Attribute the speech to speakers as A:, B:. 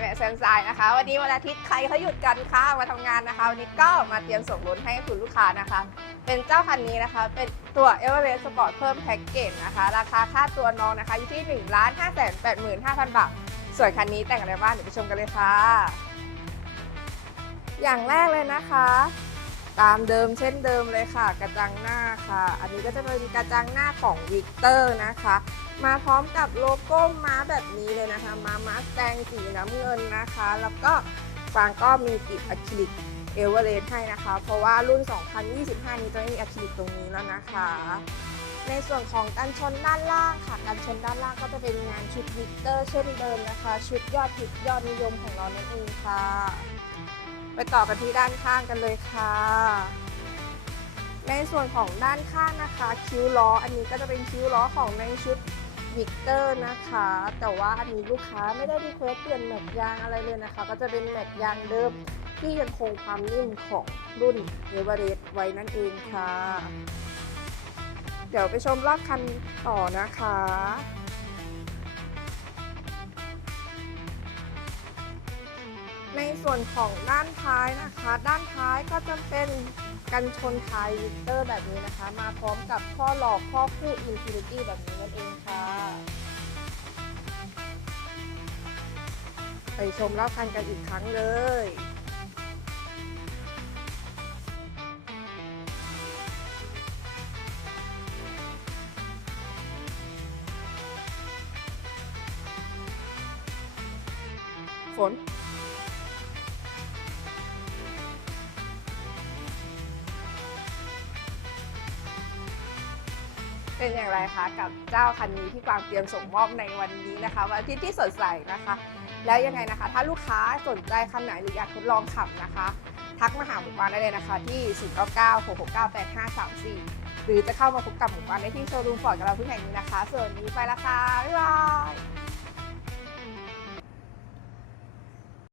A: แม่แซมซายนะคะ วันนี้วันอาทิตย์ใครเขาหยุดกันค่ะมาทำงานนะคะ วันนี้ก็มาเตรียมส่งรถให้คุณลูกค้านะคะ เป็นเจ้าคันนี้นะคะ เป็นตัว e v e r e s t Sport เพิ่มแพ็กเกจนะคะ ราคาค่าตัวน้องนะคะอยู่ที่1 5 8 5 5 0 0 0 บาท ส่วนคันนี้แต่งอะไรบ้างเดี๋ยวไปชมกันเลยค่ะ อย่างแรกเลยนะคะ ตามเดิมเช่นเดิมเลยค่ะ กระจังหน้าค่ะ อันนี้ก็จะเป็นกระจังหน้าของวิกเตอร์นะคะ มาพร้อมกับโลโก้ม้าแบบนี้เลยนะคะ ม้ามาสแดงสีน้ำเงินนะคะ แล้วก็ฟางก็มีกรีบอะคริลิกเอเวอเรสต์ให้นะคะ เพราะว่ารุ่น 2025 นี้จะไม่มีอะคริลิกตรงนี้แล้วนะคะ ในส่วนของกันชนด้านล่างค่ะ กันชนด้านล่างก็จะเป็นงานชุดวิกเตอร์เช่นเดิมนะคะ ชุดยอดฮิตยอดนิยมของเรานั่นเองค่ะ ไปต่อกันที่ด้านข้างกันเลยค่ะในส่วนของด้านข้างนะคะ คิ้วล้อ อันนี้ก็จะเป็นคิ้วล้อของในชุด วิกเตอร์นะคะ แต่ว่าอันนี้ลูกค้าไม่ได้รีเควสเปลี่ยนแม็กยางอะไรเลยนะคะ ก็จะเป็นแม็กยางเดิมที่ยังคงความนิ่มของรุ่นเอเวอเรสต์ไว้นั่นเองค่ะ เดี๋ยวไปชมรอบคันต่อนะคะ ในส่วนของด้านท้ายนะคะ ด้านท้ายก็จะเป็นกันชนท้ายวิกเตอร์แบบนี้นะคะ มาพร้อมกับข้อหลอกข้อคู่อินฟินิตี้แบบนี้นั่นเองค่ะไปชมรอบคันกันอีกครั้งเลยฝน เป็นอย่างไรคะกับเจ้าคันนี้ที่กวางเตรียมส่งมอบในวันนี้นะคะวันอาทิตย์ที่สดใสนะคะ แล้วยังไงนะคะ ถ้าลูกค้าสนใจคันไหนหรืออยากทดลองขับนะคะ ทักมาหาหมู่บ้านได้เลยนะคะที่ 0996698534 หรือจะเข้ามาพบกับหมู่บ้านได้ที่โชว์รูมฟอร์ดกับเราที่แห่งนี้นะคะ ส่วนนี้ไปละค่ะบ๊ายบาย